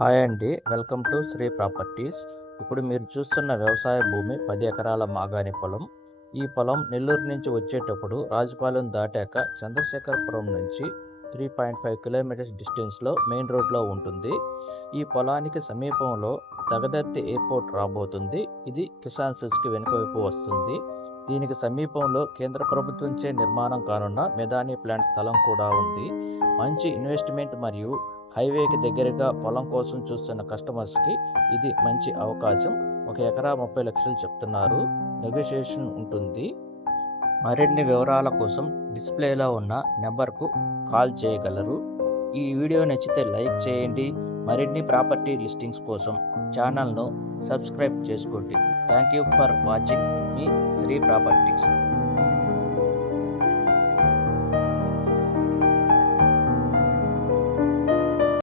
Hi అండి. Welcome to Sri properties. ఇప్పుడు మీరు చూస్తున్న వ్యవసాయ భూమి 10 ఎకరాల మాగాణి పొలం. ఈ పొలం నెల్లూరు నుంచి వచ్చేటప్పుడు రాజుపాలెం దాటాక చంద్రశేఖరపురం నుంచి 3.5 కిలోమీటర్స్ డిస్టెన్స్లో మెయిన్ రోడ్లో ఉంటుంది. ఈ పొలానికి సమీపంలో దగదర్తి ఎయిర్పోర్ట్ రాబోతుంది. ఇది కిసాన్ సిల్స్కి వెనుక వైపు వస్తుంది. దీనికి సమీపంలో కేంద్ర ప్రభుత్వంచే నిర్మాణం కానున్న మెదాని ప్లాంట్ స్థలం కూడా ఉంది. మంచి ఇన్వెస్ట్మెంట్ మరియు హైవేకి దగ్గరగా పొలం కోసం చూస్తున్న కస్టమర్స్కి ఇది మంచి అవకాశం. 1 ఎకరా 30 లక్షలు చెప్తున్నారు. నెగోషియేషన్ ఉంటుంది. మరిన్ని వివరాల కోసం డిస్ప్లేలో ఉన్న నెంబర్కు కాల్ చేయగలరు. ఈ వీడియో నచ్చితే లైక్ చేయండి. మరిన్ని ప్రాపర్టీ లిస్టింగ్స్ కోసం ఛానల్ను సబ్స్క్రైబ్ చేసుకోండి. థ్యాంక్ యూ ఫర్ వాచింగ్ మీ శ్రీ ప్రాపర్టీస్.